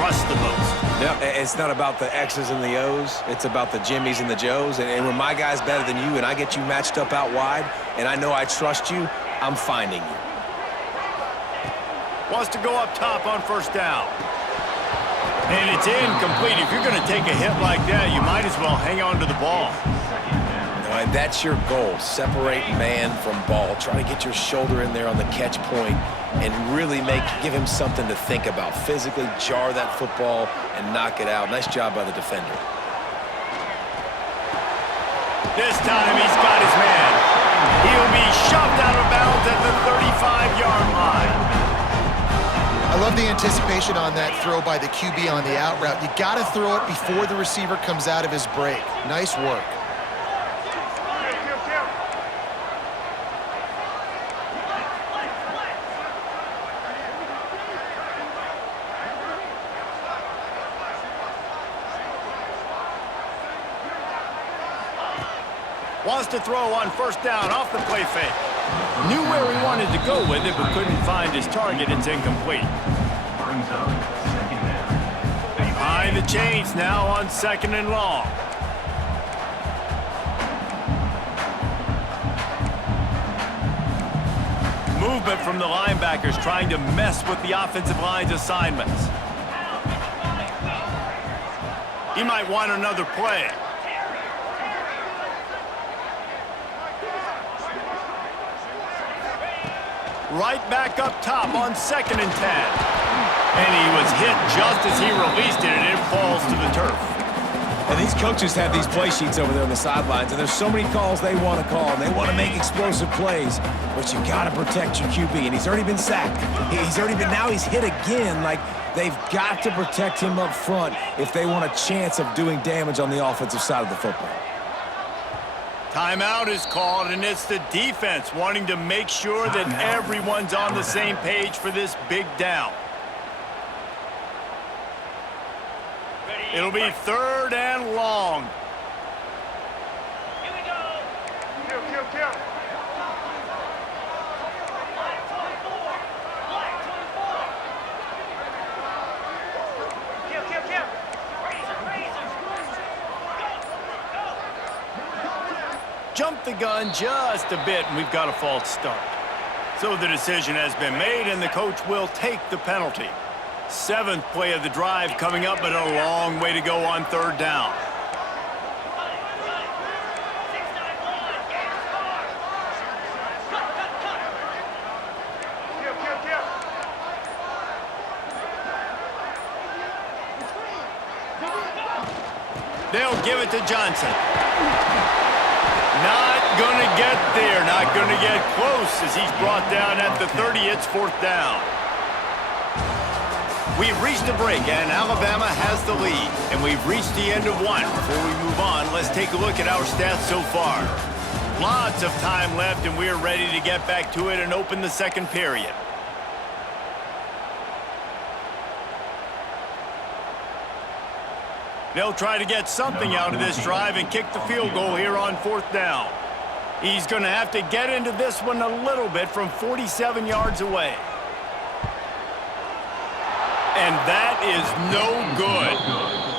trust the most. No, it's not about the X's and the O's. It's about the Jimmies and the Joes. And when my guy's better than you and I get you matched up out wide and I know I trust you, I'm finding you. Wants to go up top on first down. And it's incomplete. If you're going to take a hit like that, you might as well hang on to the ball. And that's your goal. Separate man from ball. Try to get your shoulder in there on the catch point and really give him something to think about. Physically jar that football and knock it out. Nice job by the defender. This time he's got his man. He'll be shoved out of bounds at the 35-yard line. I love the anticipation on that throw by the QB on the out route. You got to throw it before the receiver comes out of his break. Nice work. Wants to throw on first down off the play fake. Knew where he wanted to go with it, but couldn't find his target. It's incomplete. Behind the chains now on 2nd and long. Movement from the linebackers trying to mess with the offensive line's assignments. He might want another play. Right back up top on 2nd and 10. And he was hit just as he released it, and it falls to the turf. And these coaches have these play sheets over there on the sidelines, and there's so many calls they want to call, and they want to make explosive plays, but you got to protect your QB, and he's already been sacked. Now he's hit again. Like, they've got to protect him up front if they want a chance of doing damage on the offensive side of the football. Timeout is called, and it's the defense wanting to make sure that everyone's on the same page for this big down. It'll be 3rd and long. Here we go. Kill. Jumped the gun just a bit, and we've got a false start. So the decision has been made, and the coach will take the penalty. 7th play of the drive coming up, but a long way to go on 3rd down. They'll give it to Johnson. Not going to get there, not going to get close as he's brought down at the 30. It's 4th down. We've reached a break, and Alabama has the lead. And we've reached the end of one. Before we move on, let's take a look at our stats so far. Lots of time left, and we're ready to get back to it and open the 2nd period. They'll try to get something out of this drive and kick the field goal here on 4th down. He's going to have to get into this one a little bit from 47 yards away. And that is no good.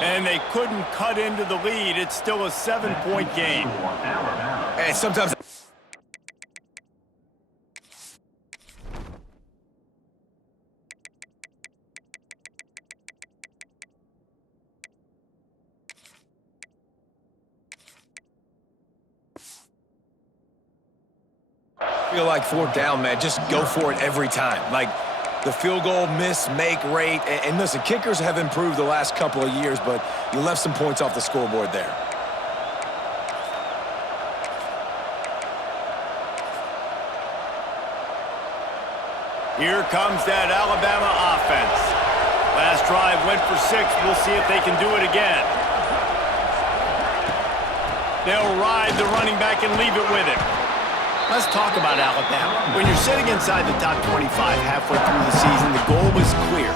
And they couldn't cut into the lead. It's still a 7-point game. And sometimes I feel like 4th down, man, just go for it every time. Like, the field goal miss-make rate. And listen, kickers have improved the last couple of years, but you left some points off the scoreboard there. Here comes that Alabama offense. Last drive went for 6. We'll see if they can do it again. They'll ride the running back and leave it with him. Let's talk about Alabama. When you're sitting inside the top 25 halfway through the season, the goal was clear.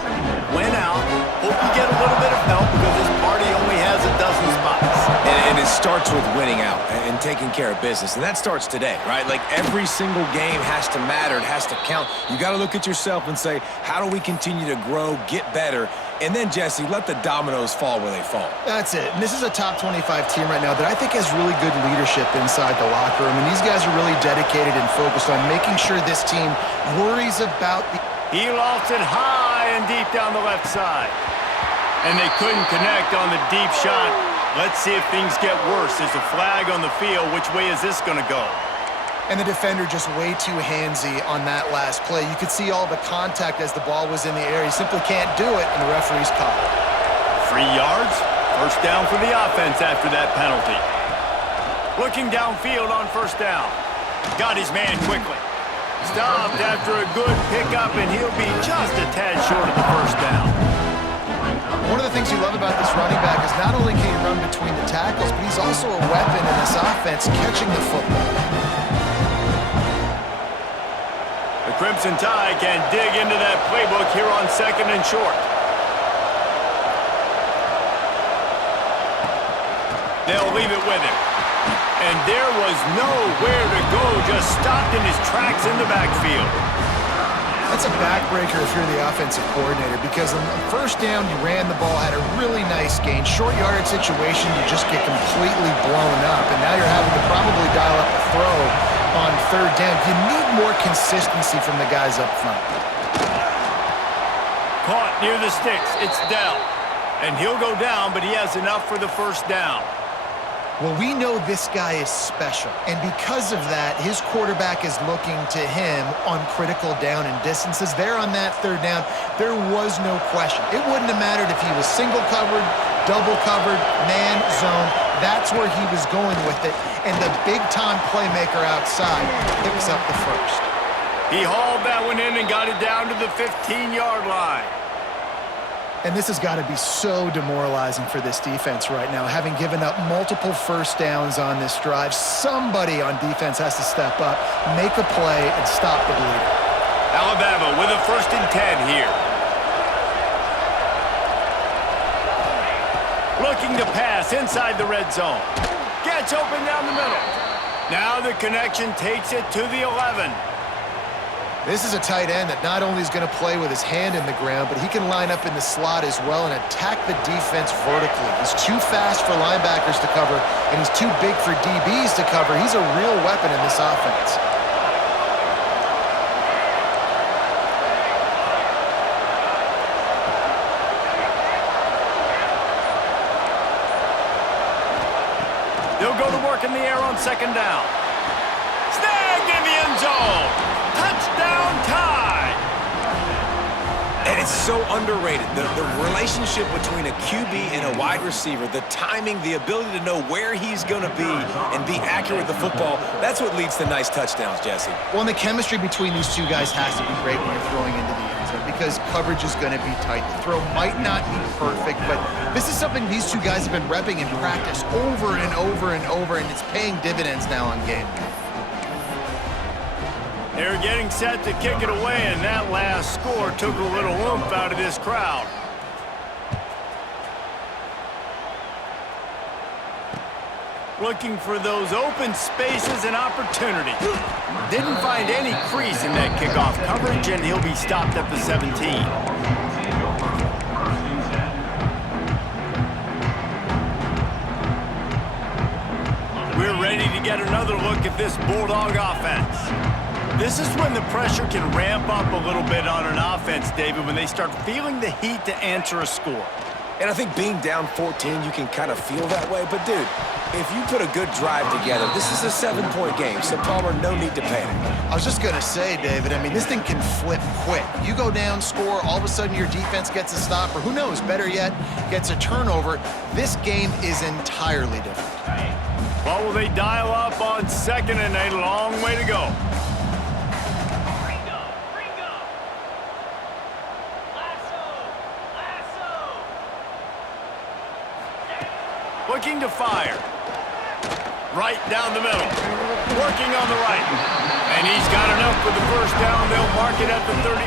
Win out, hope you get a little bit of help because this party only has a dozen spots. And it starts with winning out and taking care of business. And that starts today, right? Like, every single game has to matter. It has to count. You got to look at yourself and say, how do we continue to grow, get better, And then, Jesse, let the dominoes fall where they fall. That's it. And this is a top 25 team right now that I think has really good leadership inside the locker room. And these guys are really dedicated and focused on making sure this team worries about the... He lofts it high and deep down the left side. And they couldn't connect on the deep shot. Let's see if things get worse. There's a flag on the field. Which way is this going to go? And the defender just way too handsy on that last play. You could see all the contact as the ball was in the air. He simply can't do it, and the referee's caught it. 3 yards. First down for the offense after that penalty. Looking downfield on first down. Got his man quickly. Stopped after a good pickup, and he'll be just a tad short of the first down. One of the things you love about this running back is not only can he run between the tackles, but he's also a weapon in this offense catching the football. The Crimson Tide can dig into that playbook here on 2nd and short. They'll leave it with him. And there was nowhere to go, just stopped in his tracks in the backfield. That's a backbreaker if you're the offensive coordinator, because on the first down, you ran the ball, had a really nice gain. Short yardage situation, you just get completely blown up, and now you're having to probably dial up a throw on 3rd down. You need more consistency from the guys up front. Caught near the sticks. It's Dell. And he'll go down, but he has enough for the first down. Well, we know this guy is special, and because of that, his quarterback is looking to him on critical down and distances. There on that 3rd down, there was no question. It wouldn't have mattered if he was single covered, double covered, man, zone. That's where he was going with it, and the big-time playmaker outside picks up the first. He hauled that one in and got it down to the 15-yard line. And this has got to be so demoralizing for this defense right now, having given up multiple first downs on this drive. Somebody on defense has to step up, make a play, and stop the bleeding. Alabama with a 1st and 10 here. Looking to pass inside the red zone. Gets open down the middle. Now the connection takes it to the 11. This is a tight end that not only is going to play with his hand in the ground, but he can line up in the slot as well and attack the defense vertically. He's too fast for linebackers to cover, and he's too big for DBs to cover. He's a real weapon in this offense. They'll go to work in the air on 2nd down. Snagged in the end zone. Touchdown Tide! And it's so underrated. The relationship between a QB and a wide receiver, the timing, the ability to know where he's going to be and be accurate with the football, that's what leads to nice touchdowns, Jesse. Well, and the chemistry between these two guys has to be great when you're throwing into the end zone because coverage is going to be tight. The throw might not be perfect, but this is something these two guys have been repping in practice over and over and over, and it's paying dividends now on game day. They're getting set to kick it away, and that last score took a little oomph out of this crowd. Looking for those open spaces and opportunity. Didn't find any crease in that kickoff coverage, and he'll be stopped at the 17. We're ready to get another look at this Bulldog offense. This is when the pressure can ramp up a little bit on an offense, David, when they start feeling the heat to answer a score. And I think being down 14, you can kind of feel that way. But, dude, if you put a good drive together, this is a 7-point game, so Palmer, no need to panic. I was just going to say, David, I mean, this thing can flip quick. You go down, score, all of a sudden your defense gets a stop, or who knows, better yet, gets a turnover. This game is entirely different. What will they dial up on 2nd and a long way to go? Looking to fire. Right down the middle. Working on the right. And he's got enough for the first down. They'll mark it at the 34.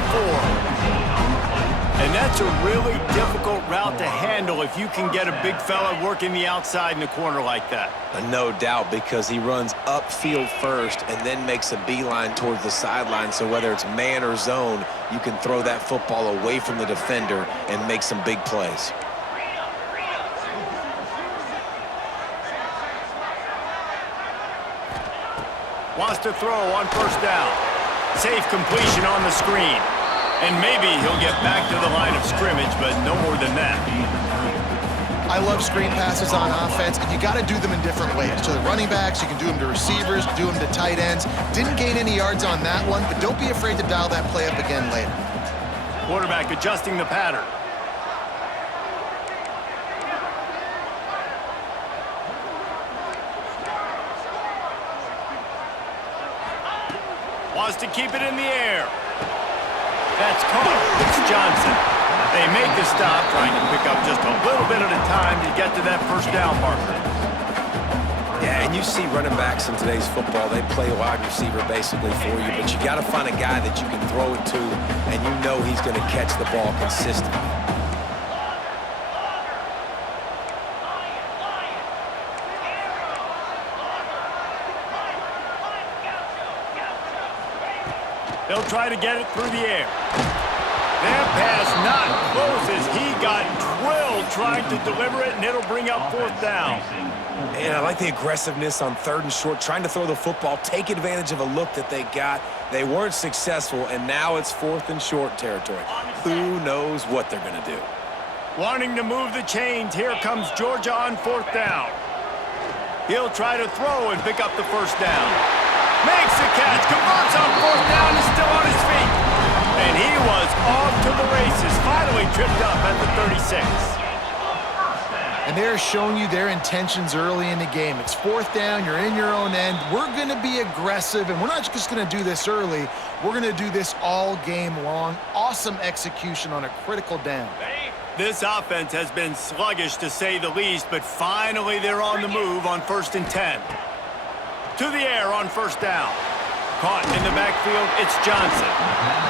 And that's a really difficult route to handle if you can get a big fella working the outside in the corner like that. No doubt, because he runs upfield first and then makes a beeline towards the sideline. So whether it's man or zone, you can throw that football away from the defender and make some big plays. Wants to throw on first down. Safe completion on the screen. And maybe he'll get back to the line of scrimmage, but no more than that. I love screen passes on offense, and you got to do them in different ways. To the running backs, you can do them to receivers, do them to tight ends. Didn't gain any yards on that one, but don't be afraid to dial that play up again later. Quarterback adjusting the pattern. Wants to keep it in the air. That's caught. It's Johnson. They make the stop, trying to pick up just a little bit at a time to get to that first down marker. Yeah, and you see running backs in today's football, they play wide receiver basically for you, but you got to find a guy that you can throw it to, and you know he's going to catch the ball consistently. They'll try to get it through the air. That pass not close as he got drilled trying to deliver it, and it'll bring up fourth down. And I like the aggressiveness on 3rd and short, trying to throw the football, take advantage of a look that they got. They weren't successful, and now it's 4th and short territory. Who knows what they're going to do? Wanting to move the chains, here comes Georgia on 4th down. He'll try to throw and pick up the first down. Makes the catch, converts on 4th down, is still on his feet. And he was off to the races, finally tripped up at the 36. And they're showing you their intentions early in the game. It's 4th down, you're in your own end. We're going to be aggressive, and we're not just going to do this early. We're going to do this all game long. Awesome execution on a critical down. This offense has been sluggish to say the least, but finally they're on the move on 1st and 10. To the air on 1st down. Caught in the backfield, it's Johnson.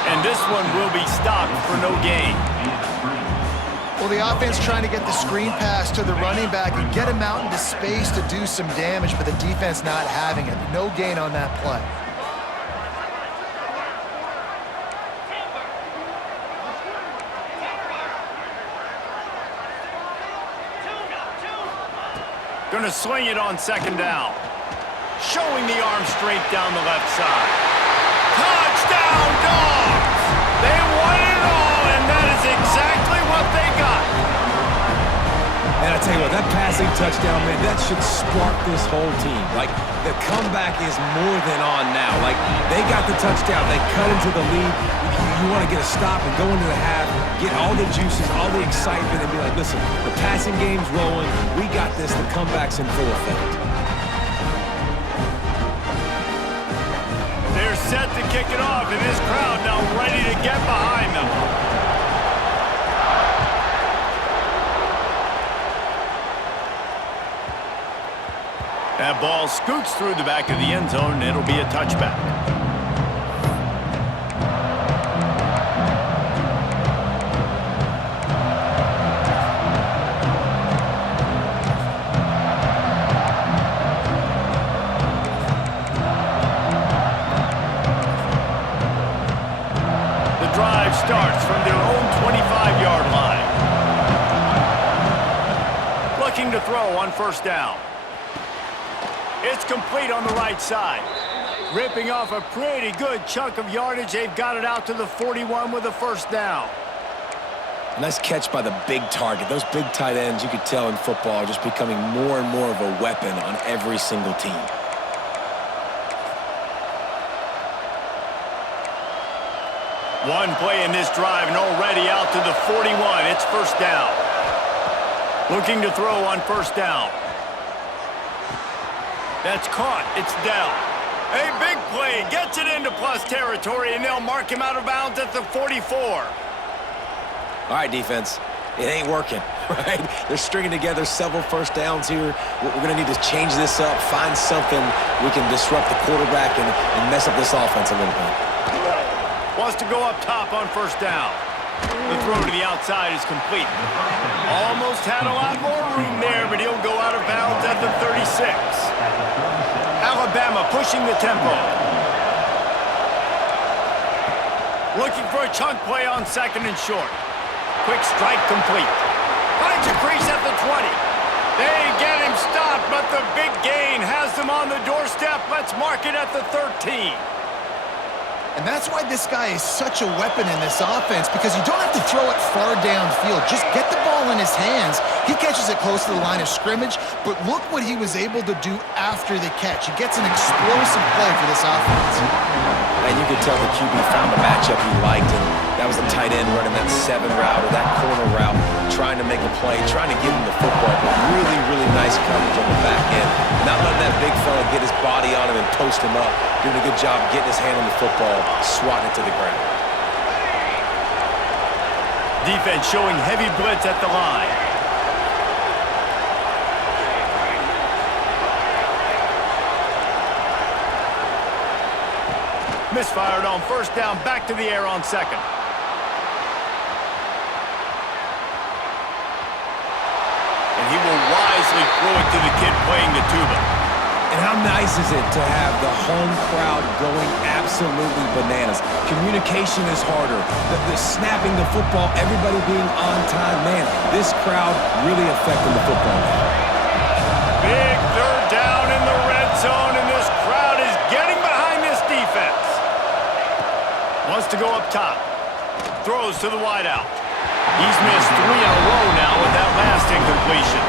And this one will be stopped for no gain. Well, the offense trying to get the screen pass to the running back and get him out into space to do some damage, but the defense not having it. No gain on that play. Gonna swing it on 2nd down. Showing the arm straight down the left side. Touchdown, Dogs! They won it all, and that is exactly what they got. And I tell you what, that passing touchdown, man, that should spark this whole team. Like, the comeback is more than on now. Like, they got the touchdown. They cut into the lead. You want to get a stop and go into the half, get all the juices, all the excitement, and be like, listen, the passing game's rolling. We got this. The comeback's in full effect. They're set to kick it off, and this crowd now ready to get behind them. That ball scoots through the back of the end zone, and it'll be a touchback. Starts from their own 25-yard line. Looking to throw on 1st down. It's complete on the right side. Ripping off a pretty good chunk of yardage. They've got it out to the 41 with a 1st down. Nice catch by the big target. Those big tight ends, you could tell in football, are just becoming more and more of a weapon on every single team. One play in this drive and already out to the 41. It's 1st down. Looking to throw on 1st down. That's caught. It's down. A big play. Gets it into plus territory, and they'll mark him out of bounds at the 44. All right, defense. It ain't working, right? They're stringing together several 1st downs here. We're going to need to change this up, find something we can disrupt the quarterback and mess up this offense a little bit. Wants to go up top on 1st down. The throw to the outside is complete. Almost had a lot more room there, but he'll go out of bounds at the 36. Alabama pushing the tempo. Looking for a chunk play on 2nd and short. Quick strike complete. Finds a crease at the 20. They get him stopped, but the big gain has them on the doorstep. Let's mark it at the 13. And that's why this guy is such a weapon in this offense, because you don't have to throw it far downfield. Just get the ball in his hands. He catches it close to the line of scrimmage, but look what he was able to do after the catch. He gets an explosive play for this offense. And you could tell the QB found a matchup he liked, and that was a tight end running that 7 route or that corner route, trying to make a play, trying to give him the football, but really, really nice coverage on the back end. Not letting that big fella get his body on him and post him up. Doing a good job getting his hand on the football, swatting it to the ground. Defense showing heavy blitz at the line. Misfired on 1st down, back to the air on 2nd. And he will wisely throw it to the kid playing the tuba. And how nice is it to have the home crowd going absolutely bananas? Communication is harder. The snapping the football, everybody being on time. Man, this crowd really affecting the football game. Big 3rd down in the red zone, and this crowd is getting behind this defense. Wants to go up top. Throws to the wideout. He's missed 3 in a row now with that last incompletion.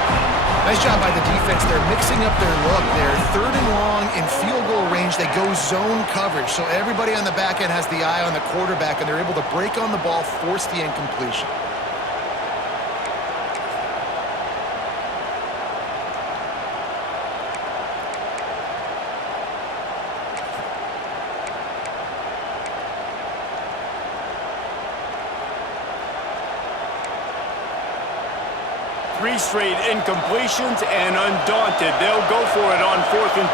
Nice job by the defense. They're mixing up their look. They're 3rd and long in field goal range. They go zone coverage, so everybody on the back end has the eye on the quarterback, and they're able to break on the ball, force the incompletion. Three straight incompletions, and undaunted, they'll go for it on 4th and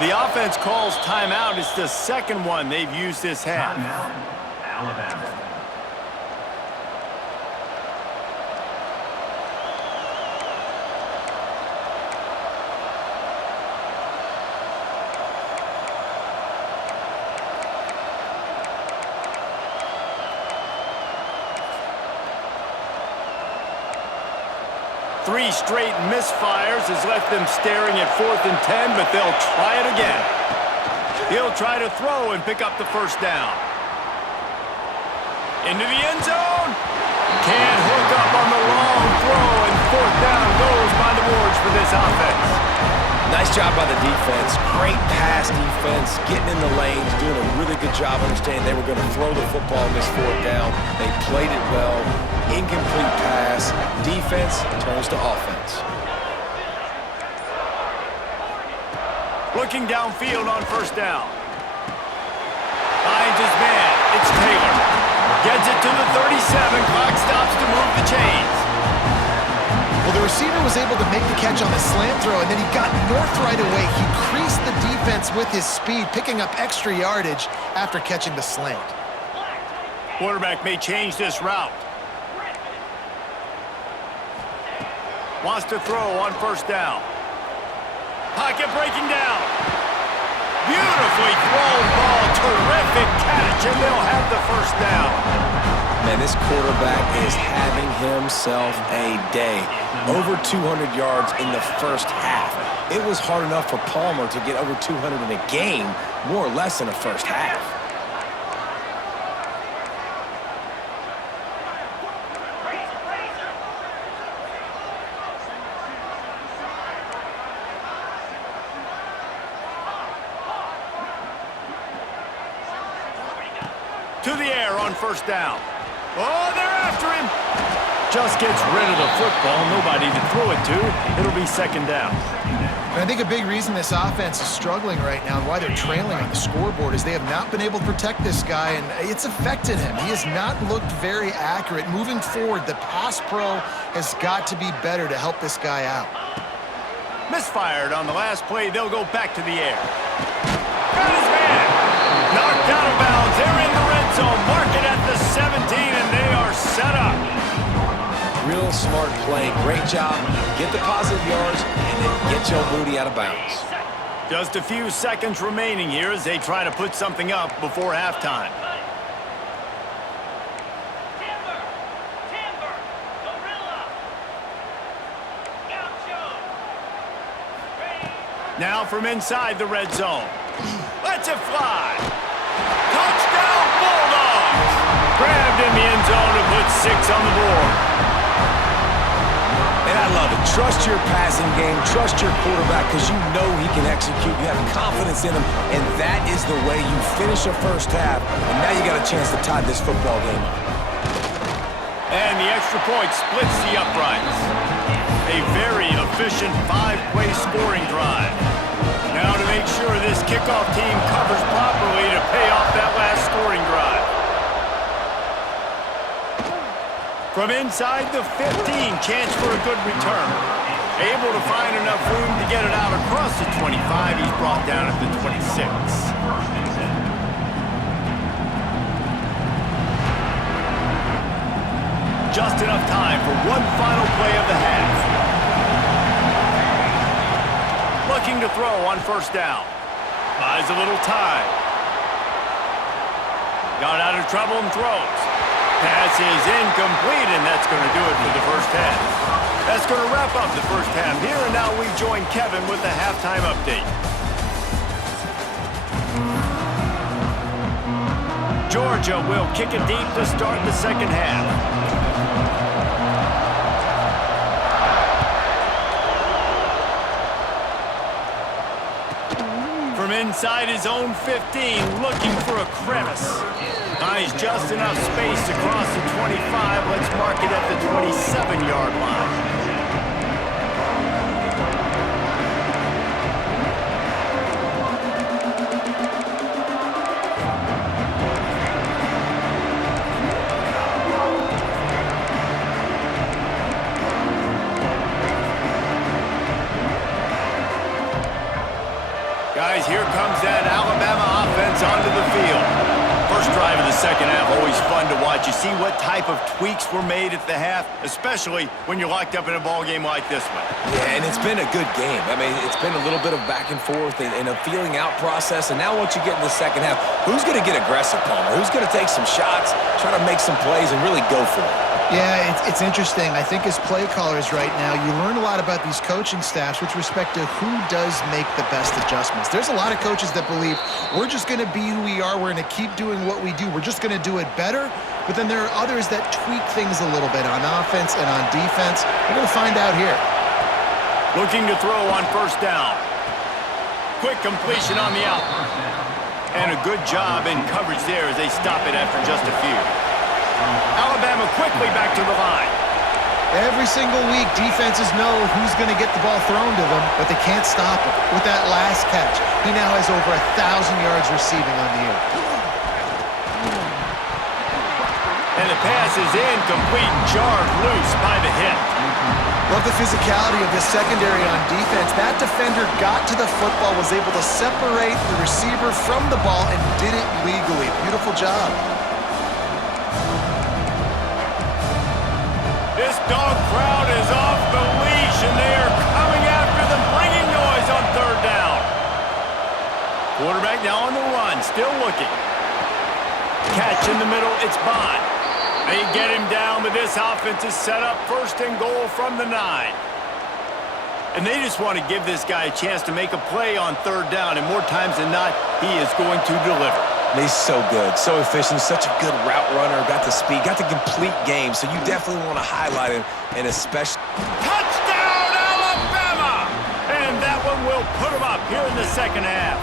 10. The offense calls timeout. It's the 2nd one they've used this half. Timeout, Alabama. 3 straight misfires has left them staring at 4th and 10, but they'll try it again. He'll try to throw and pick up the 1st down. Into the end zone. Can't hook up on the long throw, and 4th down goes by the boards for this offense. Nice job by the defense. Great pass defense, getting in the lanes, doing a really good job understanding they were going to throw the football on this 4th down. They played it well. Incomplete pass. Defense turns to offense. Looking downfield on 1st down. Finds his man. It's Taylor. Gets it to the 37. Clock stops to move the chains. Well, the receiver was able to make the catch on the slant throw, and then he got north right away. He creased the defense with his speed, picking up extra yardage after catching the slant. Quarterback may change this route. Wants to throw on 1st down. Pocket breaking down. Beautifully thrown ball. Terrific catch, and they'll have the 1st down. Man, this quarterback is having himself a day. Over 200 yards in the 1st half. It was hard enough for Palmer to get over 200 in a game, more or less in the 1st half. To the air on 1st down. Oh, they're after him. Just gets rid of the football. Nobody to throw it to. It'll be 2nd down. And I think a big reason this offense is struggling right now and why they're trailing on the scoreboard is they have not been able to protect this guy, and it's affected him. He has not looked very accurate. Moving forward, the pass pro has got to be better to help this guy out. Misfired on the last play. They'll go back to the air. Got his man. Knocked out of bounds. They're in the red zone. Mark it at the 17, and they are set up. Real smart play. Great job. Get the positive yards and then get your booty out of bounds. Just a few seconds remaining here as they try to put something up before halftime. Now from inside the red zone. Lets it fly. Touchdown, Bulldogs! Grabbed in the end zone to put 6 on the board. And I love it. Trust your passing game. Trust your quarterback because you know he can execute. You have confidence in him, and that is the way you finish a first half. And now you got a chance to tie this football game up. And the extra point splits the uprights. A very efficient 5-play scoring drive. Now to make sure this kickoff team covers properly to pay off that last scoring drive. From inside the 15, chance for a good return. Able to find enough room to get it out across the 25. He's brought down at the 26. Just enough time for one final play of the half. Looking to throw on first down. Buys a little time. Got out of trouble and throws. Pass is incomplete, and that's going to do it for the first half. That's going to wrap up the first half here, and now we join Kevin with the halftime update. Georgia will kick it deep to start the second half. From inside his own 15, looking for a crevice. Nice, just enough space across the 25. Let's mark it at the 27-yard line. Guys, here comes that Alabama offense onto the field. First drive of the second half, always fun to watch. You see what type of tweaks were made at the half, especially when you're locked up in a ball game like this one. Yeah, and it's been a good game. I mean, it's been a little bit of back and forth and a feeling out process. And now once you get in the second half, who's going to get aggressive, Palmer? Who's going to take some shots, try to make some plays, and really go for it? Yeah, it's interesting. I think as play callers right now, you learn a lot about these coaching staffs with respect to who does make the best adjustments. There's a lot of coaches that believe we're just going to be who we are. We're going to keep doing what we do. We're just going to do it better. But then there are others that tweak things a little bit on offense and on defense. We're going to find out here. Looking to throw on first down. Quick completion on the out. And a good job in coverage there as they stop it after just a few. Alabama quickly back to the line. Every single week, defenses know who's going to get the ball thrown to them, but they can't stop him. With that last catch, he now has over 1,000 yards receiving on the year. And the pass is incomplete, jarred loose by the hit. Love the physicality of this secondary on defense. That defender got to the football, was able to separate the receiver from the ball, and did it legally. Beautiful job. This dog crowd is off the leash, and they are coming after them, bringing noise on third down. Quarterback now on the run, still looking. Catch in the middle, it's Bond. They get him down, but this offense is set up first and goal from the 9. And they just want to give this guy a chance to make a play on third down, and more times than not, he is going to deliver. He's so good, so efficient, such a good route runner, got the speed, got the complete game, so you definitely want to highlight him, and especially... Touchdown, Alabama! And that one will put him up here in the second half.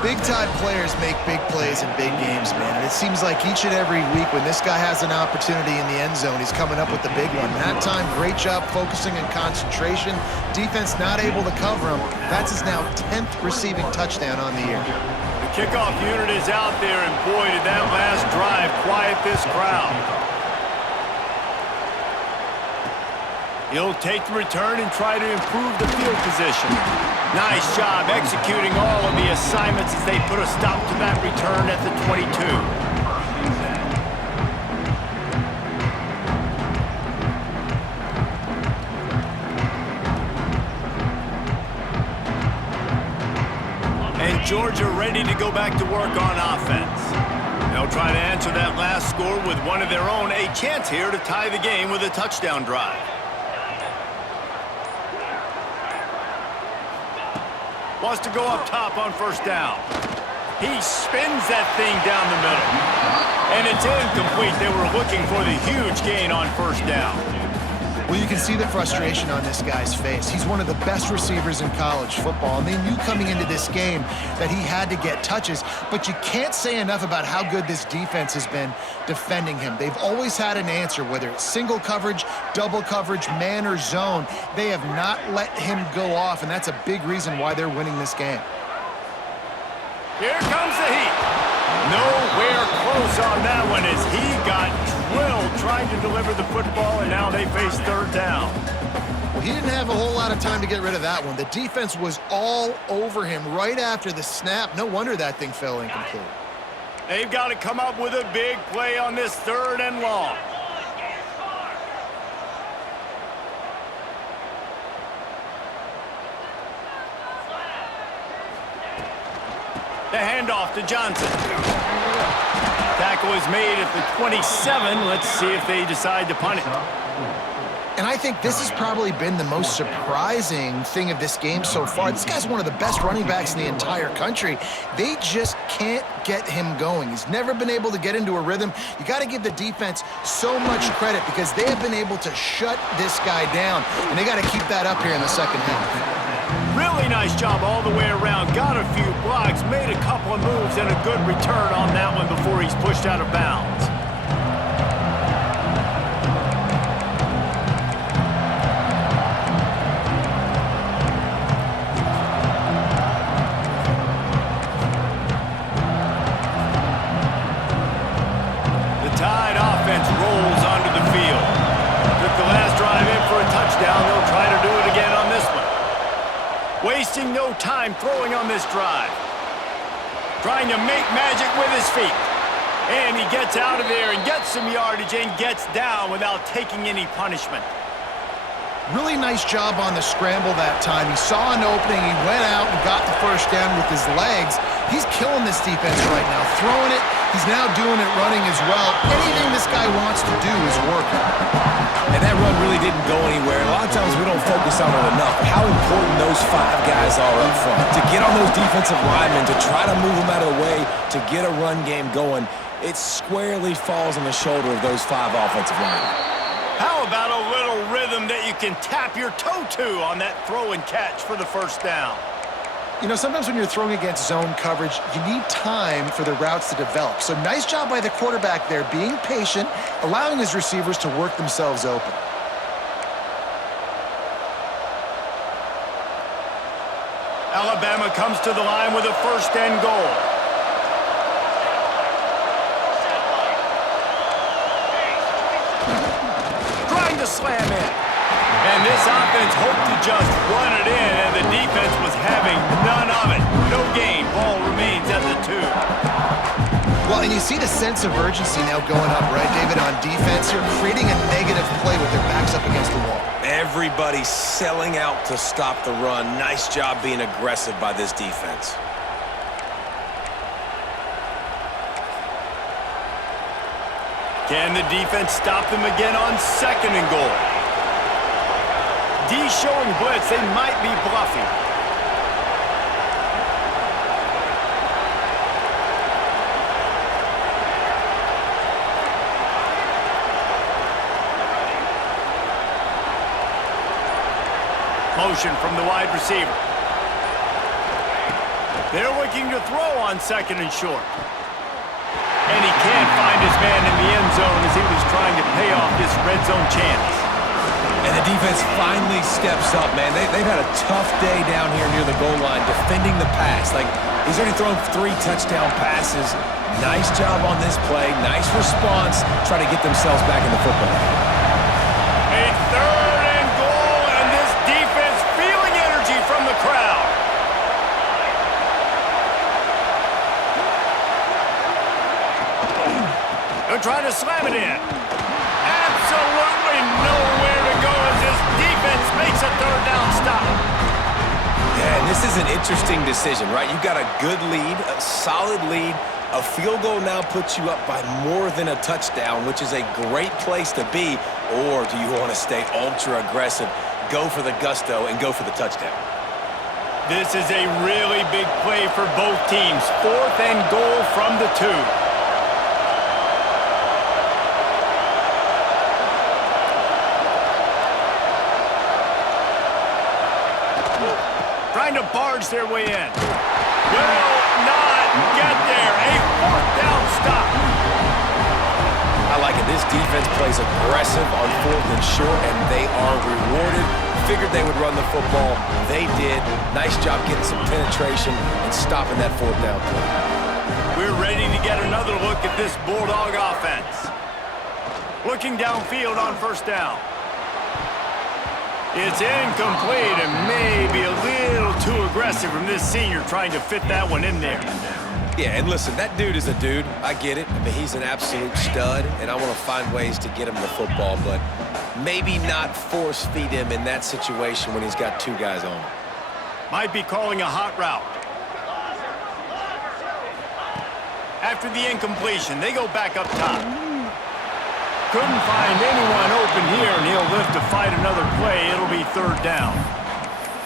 Big-time players make big plays in big games, man. And it seems like each and every week when this guy has an opportunity in the end zone, he's coming up with the big one. That time, great job focusing and concentration. Defense not able to cover him. That's his now 10th receiving touchdown on the year. The kickoff unit is out there, and boy, did that last drive quiet this crowd. He'll take the return and try to improve the field position. Nice job executing all of the assignments as they put a stop to that return at the 22. And Georgia ready to go back to work on offense. They'll try to answer that last score with one of their own. A chance here to tie the game with a touchdown drive. Wants to go up top on first down. He spins that thing down the middle. And it's incomplete. They were looking for the huge gain on first down. Well, you can see the frustration on this guy's face. He's one of the best receivers in college football, and they knew coming into this game that he had to get touches, but you can't say enough about how good this defense has been defending him. They've always had an answer, whether it's single coverage, double coverage, man or zone. They have not let him go off, and that's a big reason why they're winning this game. Here comes the heat. Nowhere close on that one as he got drilled trying to deliver the football, and now they face third down. Well, he didn't have a whole lot of time to get rid of that one. The defense was all over him right after the snap. No wonder that thing fell incomplete. They've got to come up with a big play on this third and long. The handoff to Johnson. Tackle is made at the 27. Let's see if they decide to punt it. And I think this has probably been the most surprising thing of this game so far. This guy's one of the best running backs in the entire country. They just can't get him going. He's never been able to get into a rhythm. You got to give the defense so much credit because they have been able to shut this guy down, and they got to keep that up here in the second half. Really nice job all the way around. Got a few blocks, made a couple of moves, and a good return on that one before he's pushed out of bounds. The Tide offense rolls onto the field. Took the last drive in for a touchdown. They'll try to do it again on this one. Wasting no time throwing on this drive. Trying to make magic with his feet. And he gets out of there and gets some yardage and gets down without taking any punishment. Really nice job on the scramble that time. He saw an opening, he went out and got the first down with his legs. He's killing this defense right now. Throwing it, he's now doing it running as well. Anything this guy wants to do is working. And that run really didn't go anywhere. A lot of times we don't focus on it enough. How important those five guys are up front. To get on those defensive linemen, to try to move them out of the way, to get a run game going, it squarely falls on the shoulder of those five offensive linemen. How about a little rhythm that you can tap your toe to on that throw and catch for the first down? You know, sometimes when you're throwing against zone coverage, you need time for the routes to develop. So nice job by the quarterback there, being patient, allowing his receivers to work themselves open. Alabama comes to the line with a first and goal. Trying to slam in. And this offense hoped to just run it in, and the defense was having none of it. No gain. Ball remains at the 2. Well, and you see the sense of urgency now going up, right, David, on defense. You're creating a negative play with their backs up against the wall. Everybody's selling out to stop the run. Nice job being aggressive by this defense. Can the defense stop them again on second and goal? D showing blitz. They might be bluffing. Motion from the wide receiver. They're looking to throw on second and short. And he can't find his man in the end zone as he was trying to pay off this red zone chance. And the defense finally steps up, man. They've had a tough day down here near the goal line defending the pass. Like, he's already thrown 3 touchdown passes. Nice job on this play. Nice response. Try to get themselves back in the football. A third and goal, and this defense feeling energy from the crowd. They're trying to slam it in. Absolutely nowhere to go as this defense makes a third down stop. Yeah, and this is an interesting decision, right? You've got a good lead, a solid lead. A field goal now puts you up by more than a touchdown, which is a great place to be. Or do you want to stay ultra aggressive, go for the gusto, and go for the touchdown? This is a really big play for both teams. 4th and goal from the 2. Trying to barge their way in. Will not get there. A 4th down stop. I like it. This defense plays aggressive on 4th and short, and they are rewarded. Figured they would run the football. They did. Nice job getting some penetration and stopping that 4th down play. We're ready to get another look at this Bulldog offense. Looking downfield on 1st down. It's incomplete and maybe a little too aggressive from this senior trying to fit that one in there. Yeah, and listen, that dude is a dude. I get it. I mean, he's an absolute stud, and I want to find ways to get him the football, but maybe not force feed him in that situation when he's got 2 guys on him. Might be calling a hot route. After the incompletion, they go back up top. Couldn't find anyone open here, and he'll live to fight another play. It'll be 3rd down.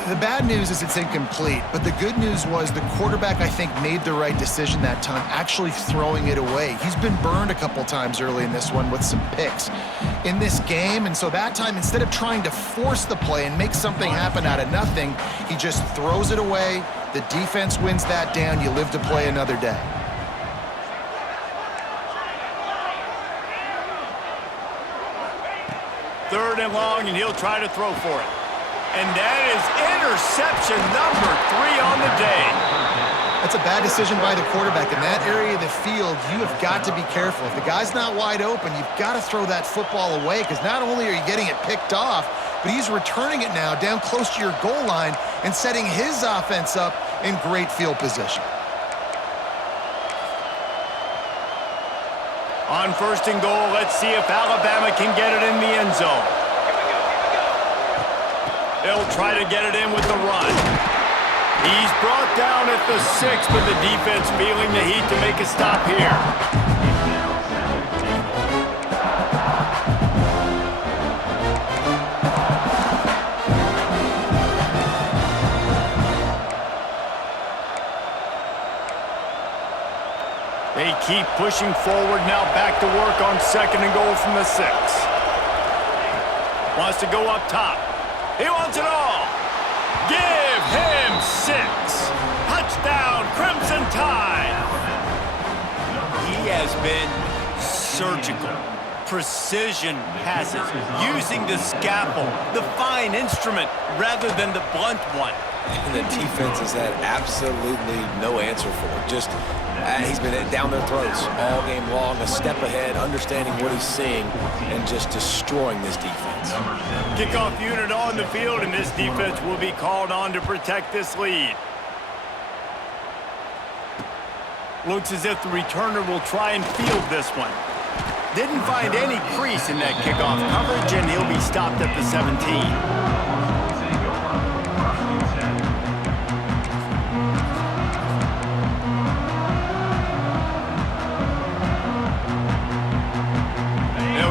The bad news is it's incomplete, but the good news was the quarterback, I think, made the right decision that time, actually throwing it away. He's been burned a couple times early in this one with some picks in this game, and so that time, instead of trying to force the play and make something happen out of nothing, he just throws it away. The defense wins that down. You live to play another day. Third and long, and he'll try to throw for it. And that is interception number 3 on the day. That's a bad decision by the quarterback. In that area of the field, you have got to be careful. If the guy's not wide open, you've got to throw that football away, because not only are you getting it picked off, but he's returning it now down close to your goal line and setting his offense up in great field position. On 1st and goal, let's see if Alabama can get it in the end zone. They'll try to get it in with the run. He's brought down at the 6, but the defense feeling the heat to make a stop here. They keep pushing forward now, back to work on 2nd and goal from the 6. Wants to go up top. He wants it all. Give him 6. Touchdown, Crimson Tide. He has been surgical. Precision passes, using the scalpel, the fine instrument, rather than the blunt one. And the defense has had absolutely no answer for it. Just, he's been down their throats all game long, a step ahead, understanding what he's seeing, and just destroying this defense. Kickoff unit on the field, and this defense will be called on to protect this lead. Looks as if the returner will try and field this one. Didn't find any crease in that kickoff coverage, and he'll be stopped at the 17.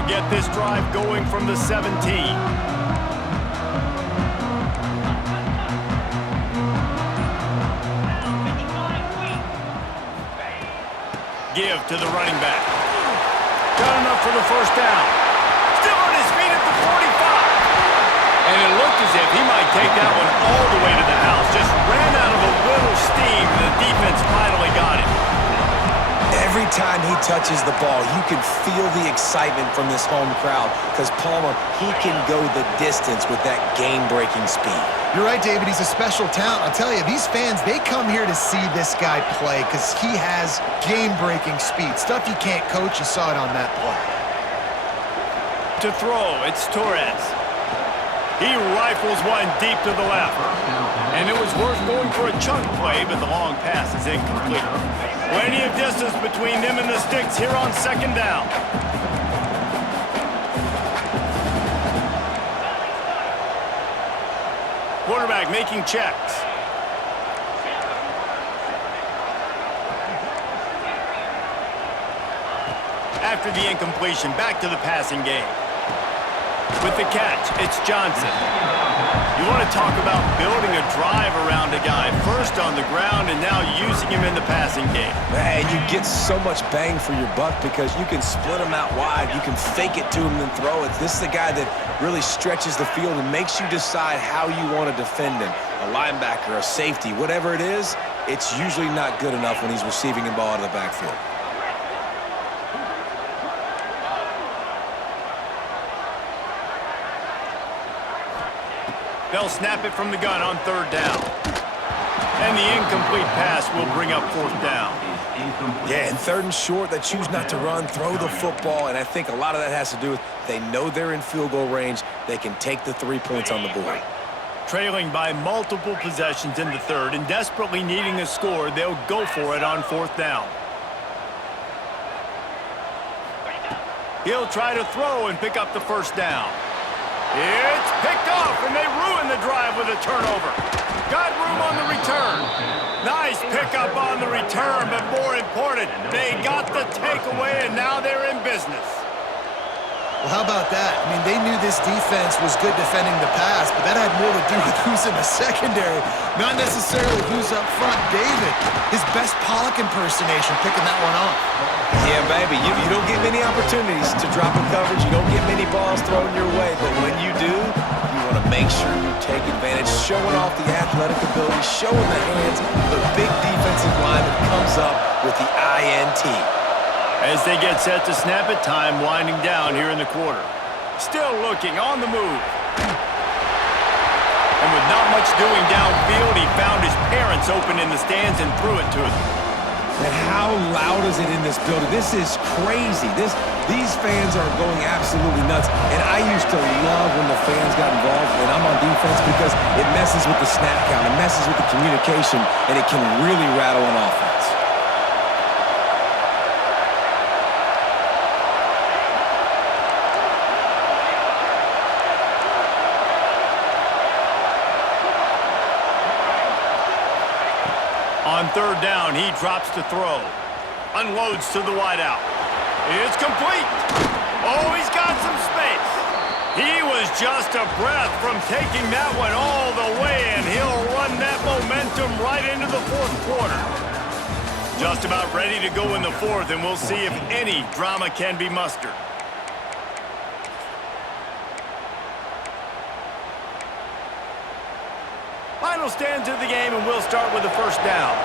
Get this drive going from the 17. Give to the running back. Got enough for the 1st down. Still on his feet at the 45. And it looked as if he might take that one all the way to the house. Just ran out of a little steam, and the defense finally got him. Every time he touches the ball, you can feel the excitement from this home crowd, because Palmer, he can go the distance with that game-breaking speed. You're right, David. He's a special talent. I'll tell you, these fans, they come here to see this guy play because he has game-breaking speed. Stuff you can't coach. You saw it on that play. To throw, it's Torres. He rifles one deep to the left. And it was worth going for a chunk play, but the long pass is incomplete. Plenty of distance between them and the sticks here on second down. Quarterback making checks. After the incompletion, back to the passing game. With the catch, it's Johnson. You want to talk about building a drive around a guy. First on the ground and now using him in the passing game. And you get so much bang for your buck because you can split him out wide. You can fake it to him and throw it. This is a guy that really stretches the field and makes you decide how you want to defend him. A linebacker, a safety, whatever it is, it's usually not good enough when he's receiving the ball out of the backfield. They'll snap it from the gun on third down. And the incomplete pass will bring up fourth down. Yeah, and third and short, they choose not to run, throw the football, and I think a lot of that has to do with they know they're in field goal range. They can take the 3 points on the board. Trailing by multiple possessions in the third and desperately needing a score, they'll go for it on fourth down. He'll try to throw and pick up the first down. It's picked off, and they ruin the drive with a turnover. Got room on the return. Nice pickup on the return, but more important, they got the takeaway, and now they're in business. Well, how about that? I mean, they knew this defense was good defending the pass, but that had more to do with who's in the secondary, not necessarily who's up front. David, his best Pollock impersonation, picking that one off. Yeah, baby, you don't get many opportunities to drop a coverage. You don't get many balls thrown your way, but when you do, you want to make sure you take advantage, showing off the athletic ability, showing the hands. The big defensive lineman comes up with the INT. As they get set to snap it, time winding down here in the quarter. Still looking on the move. And with not much doing downfield, he found his parents open in the stands and threw it to them. And how loud is it in this building? This is crazy. These fans are going absolutely nuts. And I used to love when the fans got involved, and I'm on defense because it messes with the snap count, it messes with the communication, and it can really rattle an offense. On third down, he drops to throw. Unloads to the wideout. It's complete. Oh, he's got some space. He was just a breath from taking that one all the way, and he'll run that momentum right into the fourth quarter. Just about ready to go in the fourth, and we'll see if any drama can be mustered. Final stands of the game, and we'll start with the first down.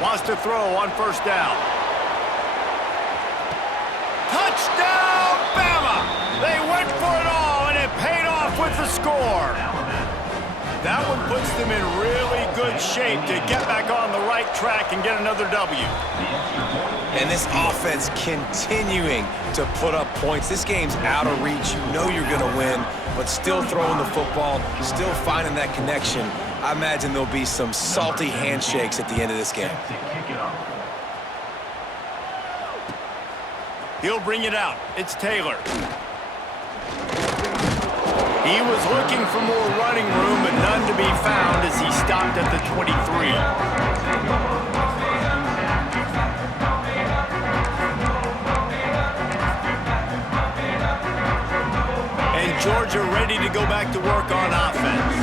Wants to throw on first down. Touchdown, Bama! They went for it all, and it paid off with the score. That one puts them in really good shape to get back on the right track and get another W. And this offense continuing to put up points. This game's out of reach. You know you're going to win, but still throwing the football, still finding that connection. I imagine there'll be some salty handshakes at the end of this game. He'll bring it out. It's Taylor. He was looking for more running room, but none to be found as he stopped at the 23. Georgia ready to go back to work on offense.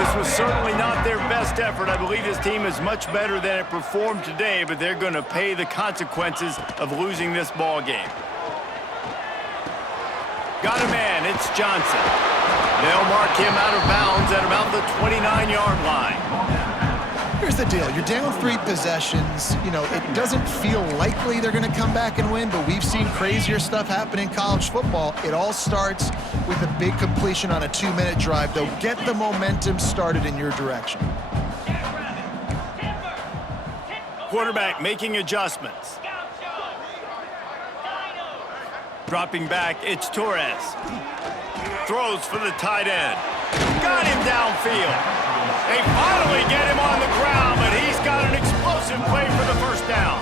This was certainly not their best effort. I believe this team is much better than it performed today, but they're going to pay the consequences of losing this ball game. Got a man, it's Johnson. They'll mark him out of bounds at about the 29-yard line. Here's the deal. You're down 3 possessions. You know, it doesn't feel likely they're going to come back and win, but we've seen crazier stuff happen in college football. It all starts with a big completion on a 2-minute drive. They'll get the momentum started in your direction. Quarterback making adjustments. Dropping back, it's Torres. Throws for the tight end. Got him downfield. They finally get him on the ground, but he's got an explosive play for the first down.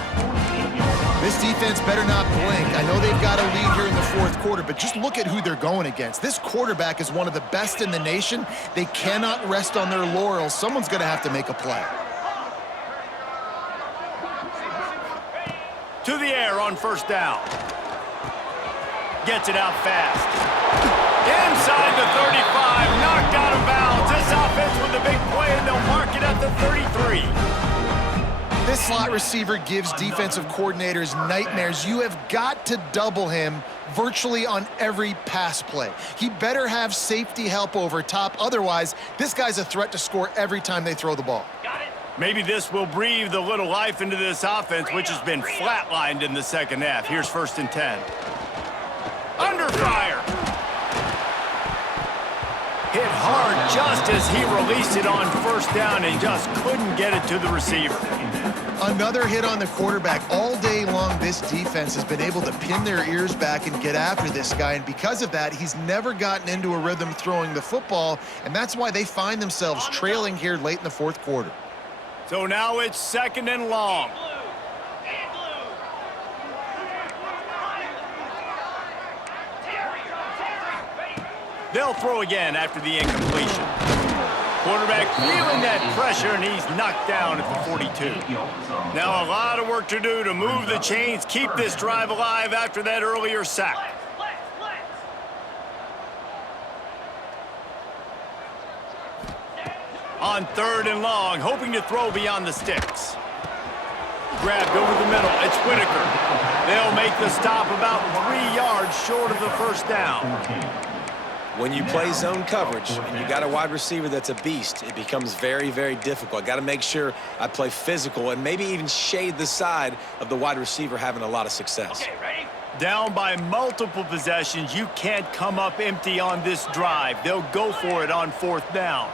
This defense better not blink. I know they've got a lead here in the fourth quarter, but just look at who they're going against. This quarterback is one of the best in the nation. They cannot rest on their laurels. Someone's going to have to make a play. To the air on first down. Gets it out fast. Inside the 35, knocked out of bounds. This offense with a big play, and they'll mark it at the 33. This slot receiver gives defensive coordinators nightmares. You have got to double him virtually on every pass play. He better have safety help over top. Otherwise, this guy's a threat to score every time they throw the ball. Maybe this will breathe a little life into this offense, which has been flatlined in the second half. Here's 1st and 10. Under fire. Hit hard just as he released it on first down and just couldn't get it to the receiver. Another hit on the quarterback. All day long, this defense has been able to pin their ears back and get after this guy, and because of that, he's never gotten into a rhythm throwing the football, and that's why they find themselves trailing here late in the fourth quarter. So now it's 2nd and long. They'll throw again after the incompletion. Quarterback feeling that pressure, and he's knocked down at the 42. Now a lot of work to do to move the chains, keep this drive alive after that earlier sack. On 3rd and long, hoping to throw beyond the sticks. Grabbed over the middle, it's Whitaker. They'll make the stop about 3 yards short of the first down. When you play zone coverage and you got a wide receiver that's a beast, it becomes very, very difficult. I got to make sure I play physical and maybe even shade the side of the wide receiver having a lot of success. Okay, ready? Down by multiple possessions, you can't come up empty on this drive. They'll go for it on 4th down.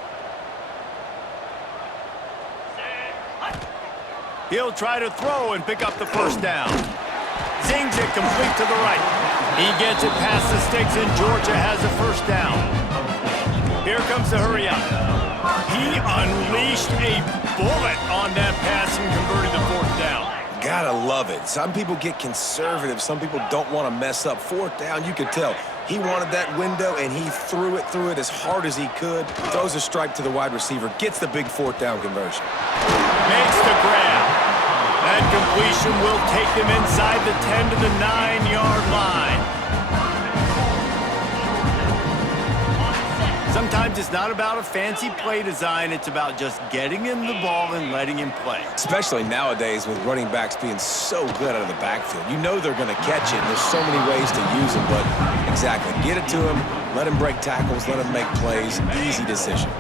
He'll try to throw and pick up the first down. Zings it complete to the right. He gets it past the sticks, and Georgia has a first down. Here comes the hurry up. He unleashed a bullet on that pass and converted the 4th down. Gotta love it. Some people get conservative. Some people don't want to mess up. 4th down, you could tell. He wanted that window, and he threw it as hard as he could. Throws a strike to the wide receiver. Gets the big 4th down conversion. Makes the grab. That completion will take them inside the 10 to the 9-yard line. Sometimes it's not about a fancy play design. It's about just getting him the ball and letting him play. Especially nowadays with running backs being so good out of the backfield. You know they're going to catch it, and there's so many ways to use them, but exactly. Get it to him, let him break tackles, let him make plays. Easy decision.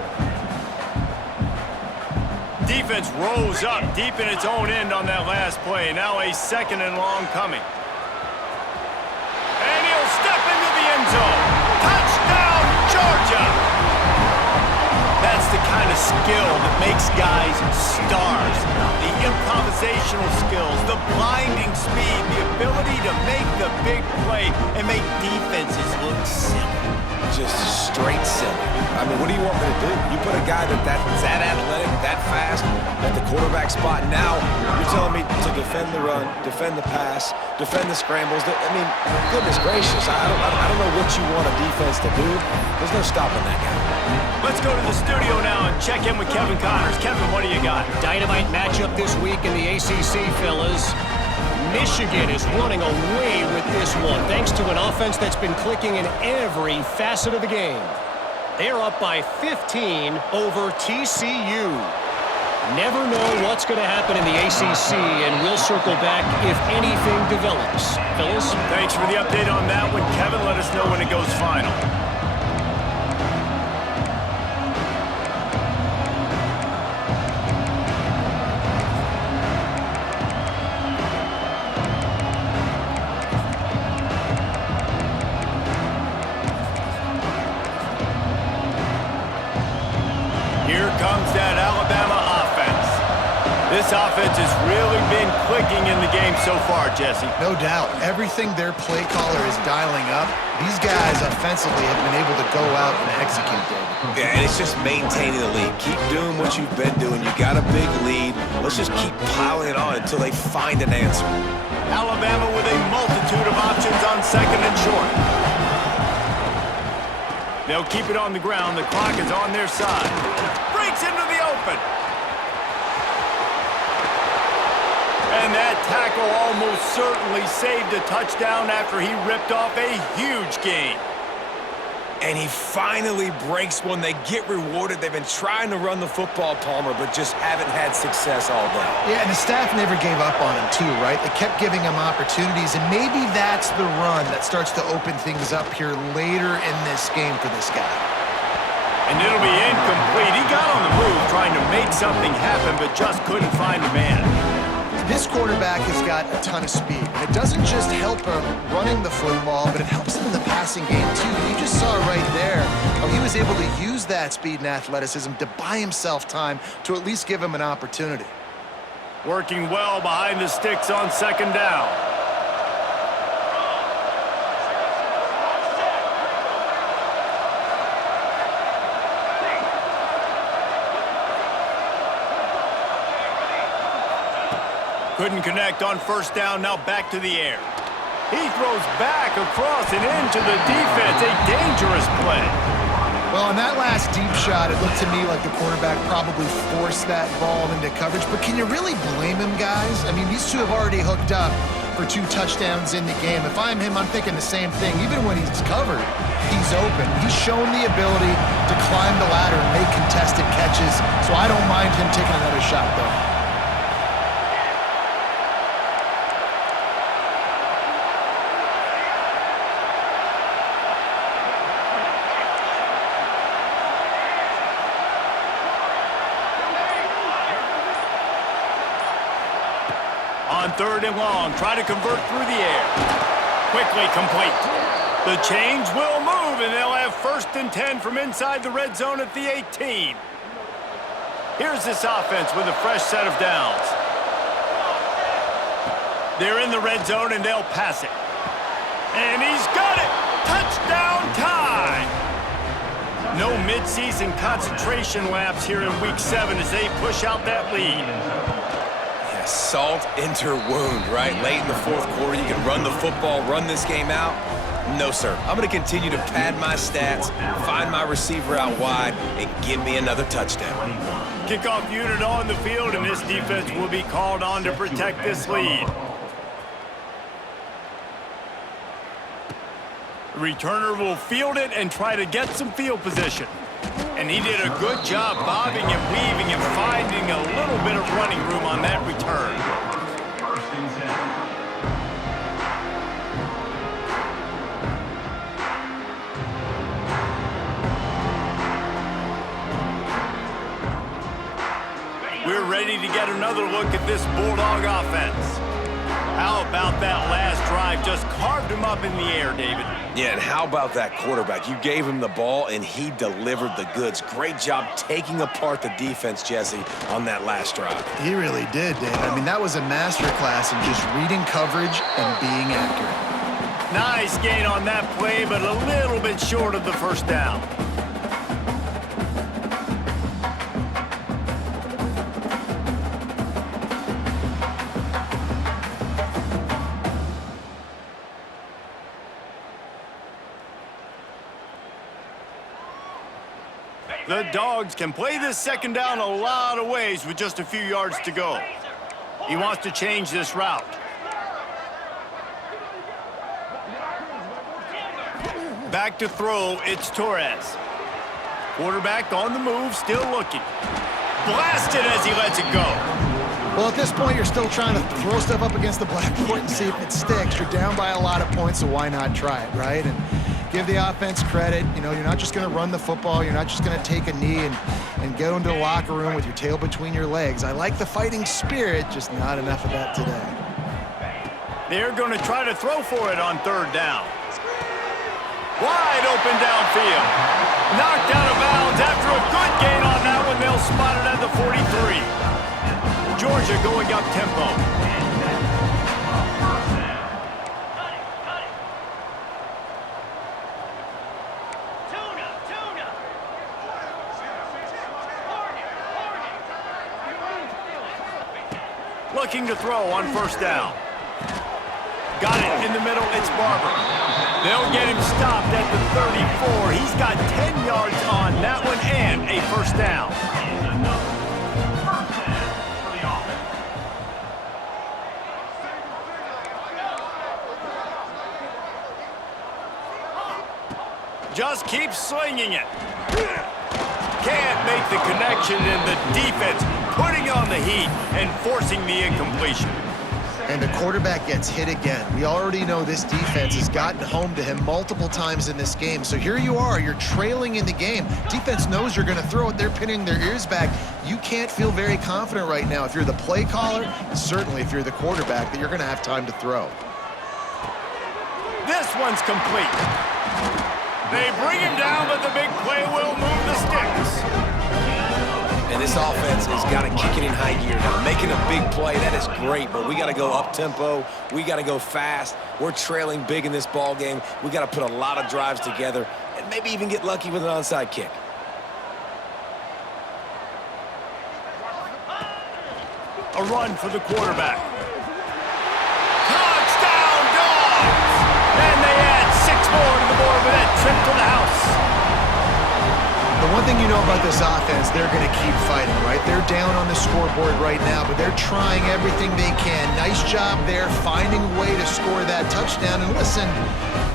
Defense rose up deep in its own end on that last play. Now a 2nd and long coming. And he'll step into the end zone. Touchdown, Georgia! That's the kind of skill that makes guys stars. The improvisational skills, the blinding speed, the ability to make the big play and make defenses look simple. Just straight simple. I mean, what do you want me to do? You put a guy that's that athletic, that fast, at the quarterback spot. Now you're telling me to defend the run, defend the pass, defend the scrambles. I mean, goodness gracious, I don't know what you want a defense to do. There's no stopping that guy. Let's go to the studio now and check in with Kevin Connors. Kevin, what do you got? Dynamite matchup this week in the ACC, fellas. Michigan is running away with this one, thanks to an offense that's been clicking in every facet of the game. They're up by 15 over TCU. Never know what's going to happen in the ACC, and we'll circle back if anything develops. Fellas? Thanks for the update on that one. Kevin, let us know when it goes final. Here comes that Alabama offense. This offense has really been clicking in the game so far, Jesse. No doubt. Everything their play caller is dialing up, these guys offensively have been able to go out and execute, David. Yeah, and it's just maintaining the lead. Keep doing what you've been doing. You got a big lead. Let's just keep piling it on until they find an answer. Alabama with a multitude of options on second and short. They'll keep it on the ground. The clock is on their side. Breaks into the open. And that tackle almost certainly saved a touchdown after he ripped off a huge gain. And he finally breaks one. They get rewarded. They've been trying to run the football, Palmer, but just haven't had success all day. Yeah, and the staff never gave up on him, too, right? They kept giving him opportunities, and maybe that's the run that starts to open things up here later in this game for this guy. And it'll be incomplete. He got on the move trying to make something happen, but just couldn't find a man. This quarterback has got a ton of speed. And it doesn't just help him running the football, but it helps him in the passing game, too. You just saw right there how he was able to use that speed and athleticism to buy himself time to at least give him an opportunity. Working well behind the sticks on second down. Couldn't connect on first down, now back to the air. He throws back, across, and into the defense. A dangerous play. Well, on that last deep shot, it looked to me like the quarterback probably forced that ball into coverage. But can you really blame him, guys? I mean, these two have already hooked up for 2 touchdowns in the game. If I'm him, I'm thinking the same thing. Even when he's covered, he's open. He's shown the ability to climb the ladder and make contested catches. So I don't mind him taking another shot, though. On third and long, try to convert through the air. Quickly complete. The chains will move, and they'll have first and 10 from inside the red zone at the 18. Here's this offense with a fresh set of downs. They're in the red zone, and they'll pass it. And he's got it! Touchdown time! No midseason concentration lapse here in Week 7 as they push out that lead. Salt into wound, right? Late in the fourth quarter, you can run the football, run this game out. No, sir. I'm going to continue to pad my stats, find my receiver out wide, and give me another touchdown. Kickoff unit on the field, and this defense will be called on to protect this lead. The returner will field it and try to get some field position. And he did a good job bobbing and weaving and finding a little bit of running room on that return. We're ready to get another look at this Bulldog offense. How about that last drive? Just carved him up in the air, David. Yeah, and how about that quarterback? You gave him the ball, and he delivered the goods. Great job taking apart the defense, Jesse, on that last drive. He really did, Dave. I mean, that was a masterclass in just reading coverage and being accurate. Nice gain on that play, but a little bit short of the first down. The Dogs can play this second down a lot of ways with just a few yards to go. He wants to change this route. Back to throw, it's Torres. Quarterback on the move, still looking. Blasted as he lets it go. Well, at this point, you're still trying to throw stuff up against the blackboard and see if it sticks. You're down by a lot of points, so why not try it, right? And give the offense credit. You know, you're not just going to run the football. You're not just going to take a knee and go into the locker room with your tail between your legs. I like the fighting spirit, just not enough of that today. They're going to try to throw for it on third down. Wide open downfield. Knocked out of bounds after a good gain on that one. They'll spot it at the 43. Georgia going up tempo. looking to throw on first down. Got it in the middle, it's Barber. They'll get him stopped at the 34. He's got 10 yards on that one and a first down. Just keep slinging it. Can't make the connection, and the defense putting on the heat and forcing the incompletion. And the quarterback gets hit again. We already know this defense has gotten home to him multiple times in this game. So here you are, you're trailing in the game. Defense knows you're going to throw it. They're pinning their ears back. You can't feel very confident right now if you're the play caller, and certainly if you're the quarterback, that you're going to have time to throw. This one's complete. They bring him down, but the big play will move the sticks. And this offense has got to kick it in high gear now. Making a big play, that is great, but we got to go up-tempo. We got to go fast. We're trailing big in this ball game. We got to put a lot of drives together and maybe even get lucky with an onside kick. A run for the quarterback. Touchdown, Dogs! And they add 6 more to the board with that trip to the house. The one thing you know about this offense, they're going to keep fighting, right? They're down on the scoreboard right now, but they're trying everything they can. Nice job there, finding a way to score that touchdown. And listen,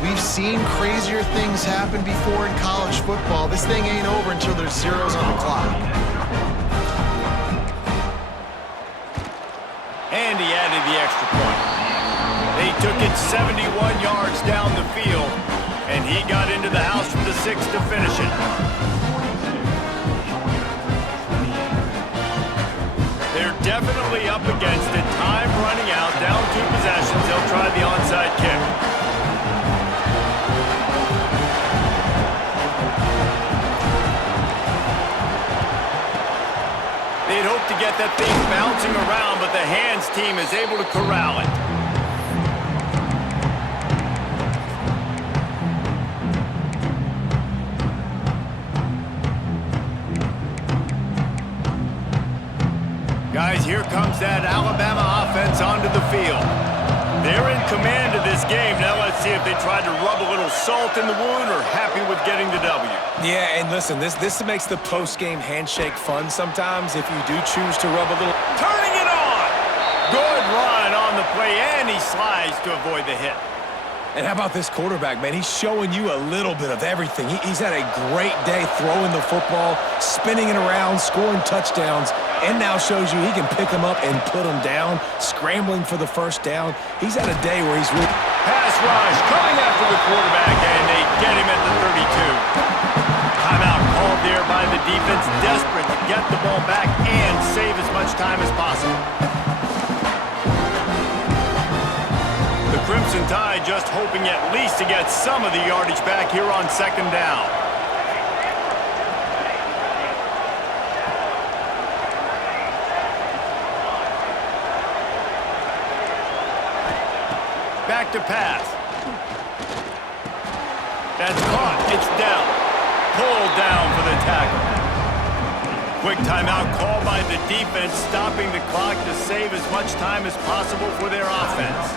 we've seen crazier things happen before in college football. This thing ain't over until there's zeros on the clock. And he added the extra point. They took it 71 yards down the field, and he got into the house for the 6 to finish it. They're definitely up against it. Time running out, down 2 possessions. They'll try the onside kick. They'd hope to get that thing bouncing around, but the hands team is able to corral it. Guys, here comes that Alabama offense onto the field. They're in command of this game. Now let's see if they try to rub a little salt in the wound or happy with getting the W. Yeah, and listen, this makes the post-game handshake fun sometimes if you do choose to rub a little. Turning it on! Good run on the play, and he slides to avoid the hit. And how about this quarterback, man? He's showing you a little bit of everything. He's had a great day throwing the football, spinning it around, scoring touchdowns, and now shows you he can pick them up and put them down, scrambling for the first down. He's had a day where he's really... Pass rush coming after the quarterback, and they get him at the 32. Timeout called there by the defense, desperate to get the ball back and save as much time as possible. The Crimson Tide just hoping at least to get some of the yardage back here on 2nd down. Back to pass. That's caught. It's down. Pulled down for the tackle. Quick timeout called by the defense, stopping the clock to save as much time as possible for their offense.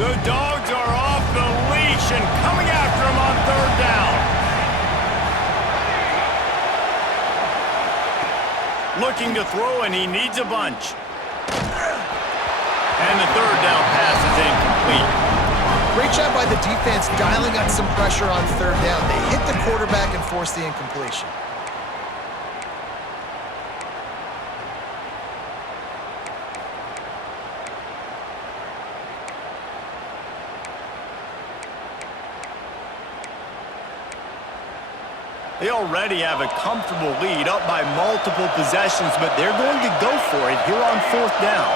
The Dogs are off the leash and coming after him on 3rd down. Looking to throw, and he needs a bunch. And the 3rd down pass is incomplete. Great job by the defense dialing up some pressure on 3rd down. They hit the quarterback and forced the incompletion. They already have a comfortable lead, up by multiple possessions, but they're going to go for it here on 4th down.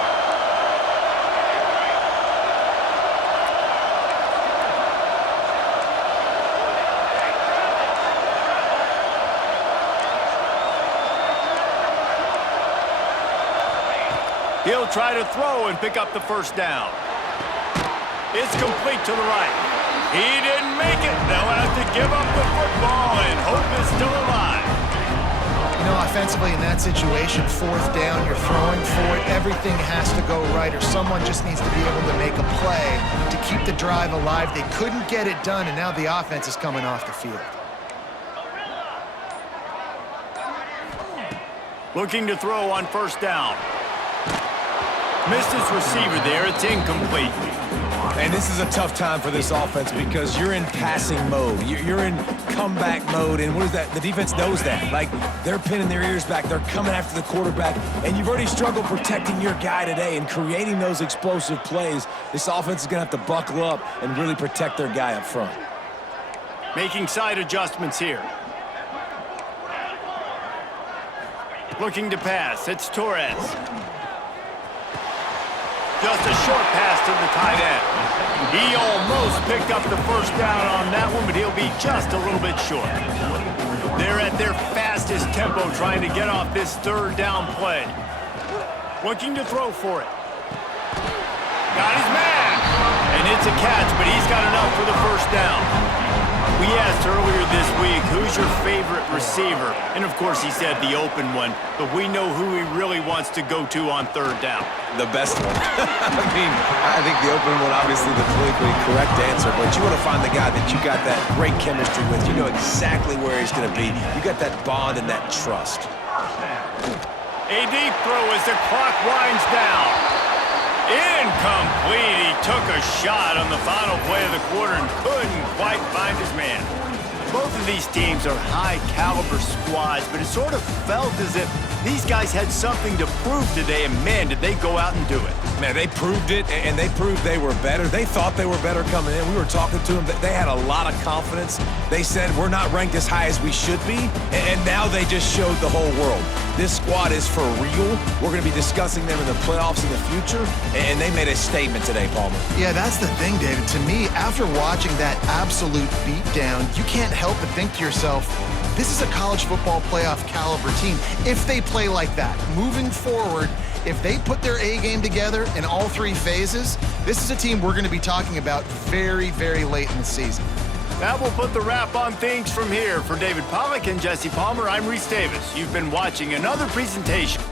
He'll try to throw and pick up the 1st down. It's complete to the right. He didn't make it. They'll have to give up the football, and hope is still alive. You know, offensively in that situation, fourth down, you're throwing for it. Everything has to go right, or someone just needs to be able to make a play to keep the drive alive. They couldn't get it done, and now the offense is coming off the field. Looking to throw on first down. Missed his receiver there. It's incomplete. And this is a tough time for this offense because you're in passing mode. You're in comeback mode, and what is that? The defense knows that. Like, they're pinning their ears back. They're coming after the quarterback, and you've already struggled protecting your guy today and creating those explosive plays. This offense is going to have to buckle up and really protect their guy up front. Making side adjustments here. Looking to pass. It's Torres. Just a short pass to the tight end. He almost picked up the first down on that one, but he'll be just a little bit short. They're at their fastest tempo trying to get off this third down play. Looking to throw for it. Got his man. And it's a catch, but he's got enough for the first down. We asked earlier this week, who's your favorite receiver? And, of course, he said the open one, but we know who he really wants to go to on third down. The best one. I think the open one, obviously the politically correct answer, but you want to find the guy that you got that great chemistry with. You know exactly where he's going to be. You got that bond and that trust. A deep throw as the clock winds down. Incomplete. He took a shot on the final play of the quarter and couldn't quite find his man. Both of these teams are high-caliber squads, but it sort of felt as if these guys had something to prove today, and, man, did they go out and do it. Man, they proved it, and they proved they were better. They thought they were better coming in. We were talking to them. They had a lot of confidence. They said, we're not ranked as high as we should be, and now they just showed the whole world. This squad is for real. We're going to be discussing them in the playoffs in the future, and they made a statement today, Palmer. Yeah, that's the thing, David. To me, after watching that absolute beatdown, you can't help but think to yourself, this is a college football playoff caliber team. If they play like that, moving forward, if they put their A game together in all three phases, this is a team we're going to be talking about very, very late in the season. That will put the wrap on things from here. For David Pollack and Jesse Palmer, I'm Reese Davis. You've been watching another presentation